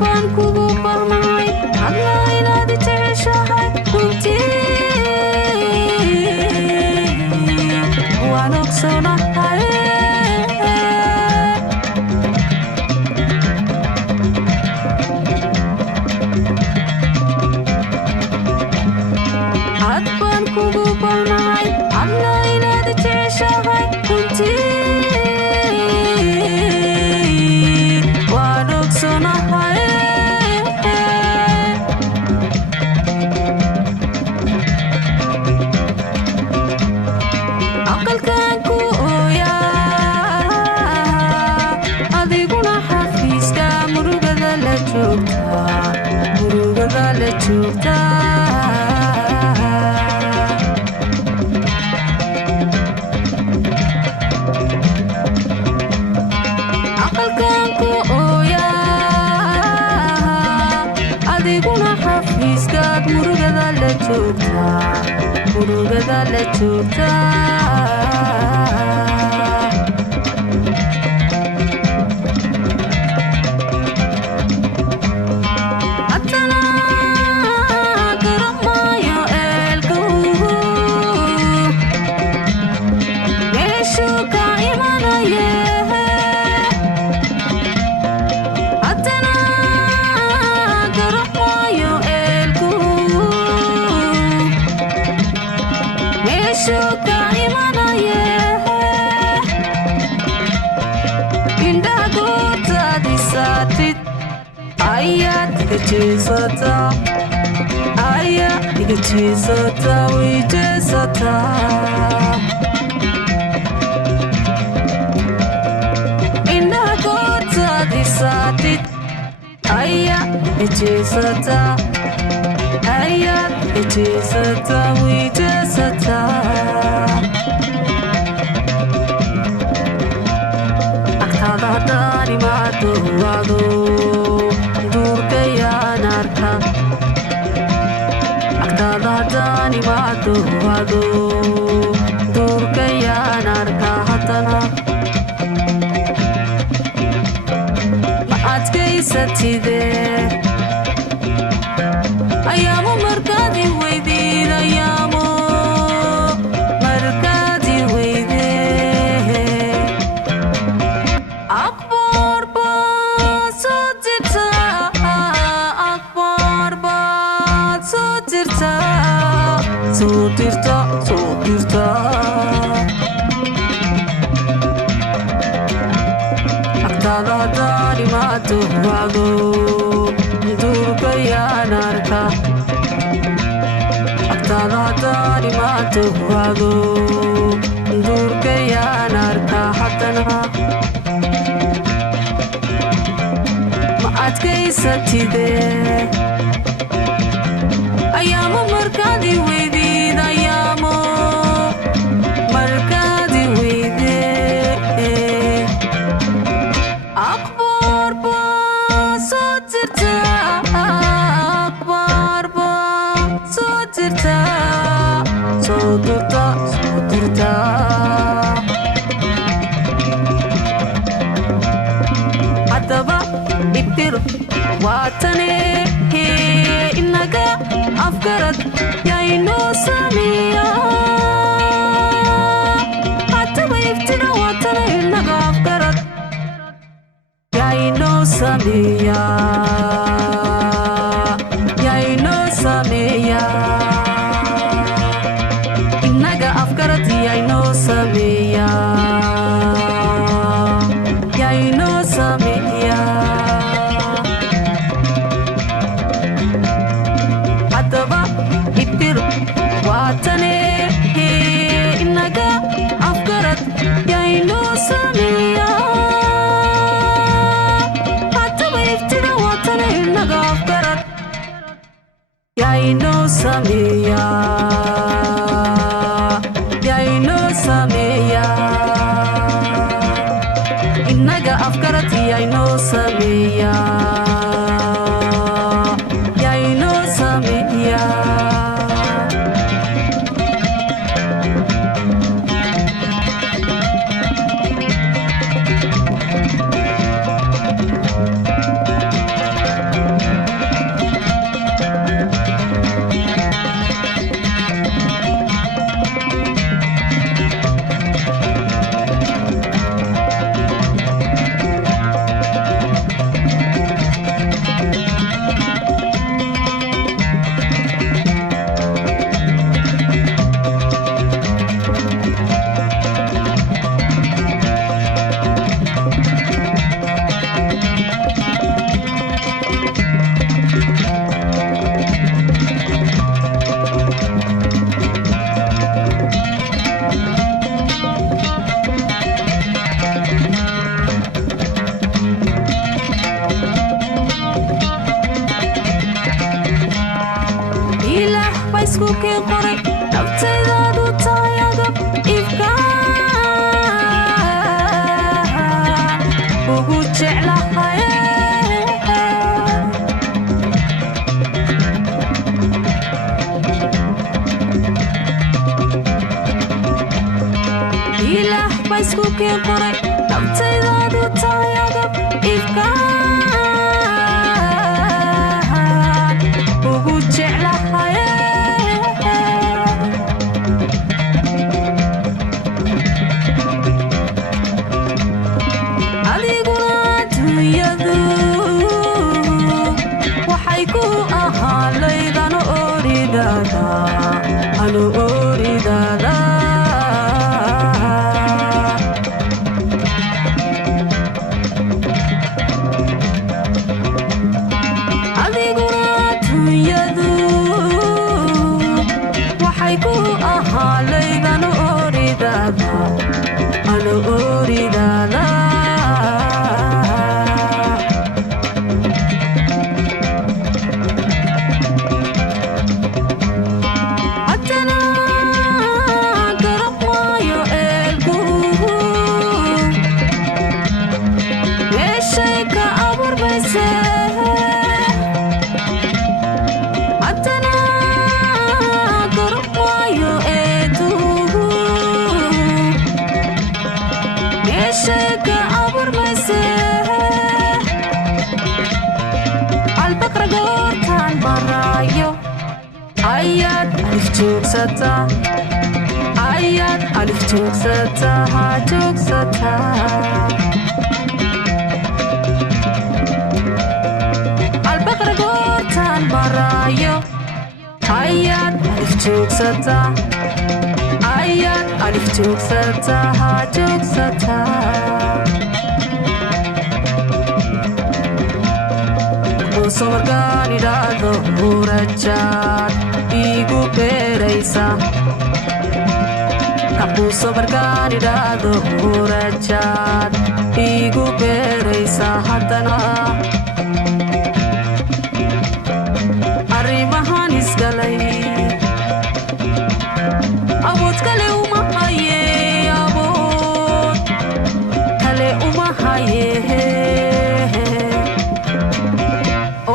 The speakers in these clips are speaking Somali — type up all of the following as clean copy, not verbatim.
baan kugu barnahay alla inaad jeceshahay runtii waan ogsoonahay cad baan kugu barnahay alla inaad jeceshahay runtii waan ogsoonahay aqalkan ku ooyaa adiguna xafiiska murugada la joogtaa aqalkan ku ooyaa adiguna xafiiskaad murugada la joogtaa haddana garamayo eelkuhu meeshuu ka imanaye haddana garamayo eelkuhu meeshuu ka imanaye indhaha goortaadi saartid ayaad iga jeesataa way jeesataa indhaha goortaadi saartid ayaad iga jeesataa way jeesataa agtaada haddaan imaado waado duurkayaan arka agtaada haddaan imaado waado duurkayaan arka haddana ma adkaysatidee ayaamo markaadi weydiid ayaamo markaadi weydee akbar baad soo dirtaa akbar baad soo dirtaa agtaada haddaan imaado waado duurkayaan arka agtaada haddaan imaado waado duurkayaan arka haddana ma adkaysatidee ayaamo markaadi weydiid ayaamo markaadi weydee akbar baad soo dirtaa akbar baad soo dirtaa haddaba ibtir waatane inaga afgarad yaynoo sameeya haddaba ibtira waatane inaga afgarad yaynoo sameeya inaga afgarad yaynoo sameeya haddaba ibtir waatane inaga afgarad yaynoo sameeya haddaba ibtira waatane inaga afgarad yaynoo sameeya inaga afgarad yaynoo sameeya kii qoray naftaydaadu tahay agab ifkaan ugu jeclahay ilaah baa isku kii qoray naftaydaadu tahay agab ifkaan ugu jeclahay adiguna adduunyadu waxay ku ahaalayd anu oridada adiguna adduunyadu waxay ku ahaalayd anu oridada haddana garab maayo eelku meeshay ka abuurmayse haddana garab maayo eedu meeshay ka abuurmayse albaqra goortaan maraayo ayaad alif joogsataa ha joogsataa albaqra goortaan maraayo ayaad alif joogsataa ha joogsataa muuso markaan idhaahdo urajaad iigu beeraysa kabuuso markaan idhaahdo urajaad iigu beeraysa haddana arrimahan isgalay awood kale uma haye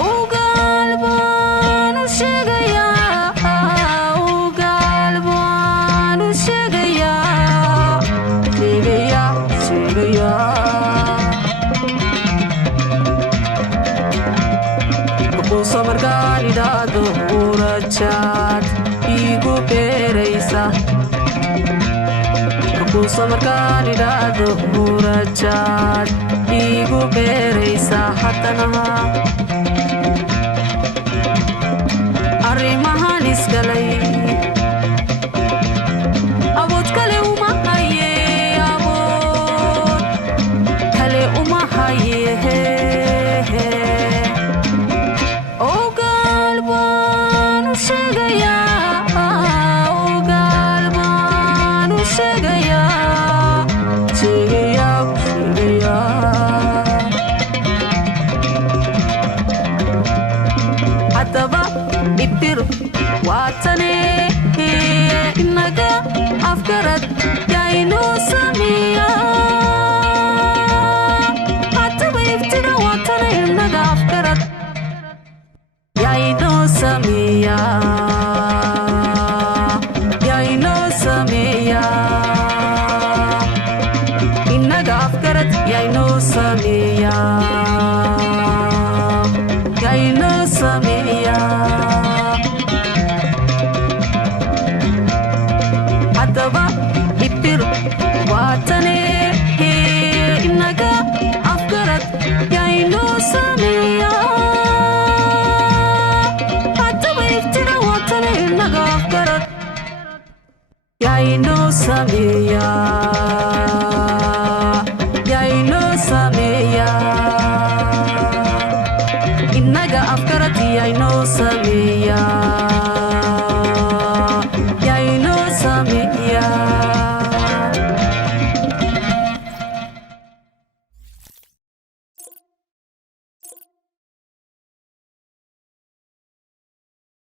ugaal baanu sheegayaa kabuuso markaan idhaahdo urajaad iigu beeraysa kabuuso markaan idhaahdo urajaad iigu beeraysa haddana arrimahan isgalay awood kale uma haye ugaal baanu sheegayaa haddaba ibtir waatane inaga afgarad yaynoo sameeya haddaba ibtira waatane inaga afgarad yaynoo sameeya inaga afgarad yaynoo sameeya haddaba ibtir waatane inaga afgarad yaynoo sameeya haddaba ibtira waatane inaga afgarad yaynoo sameeya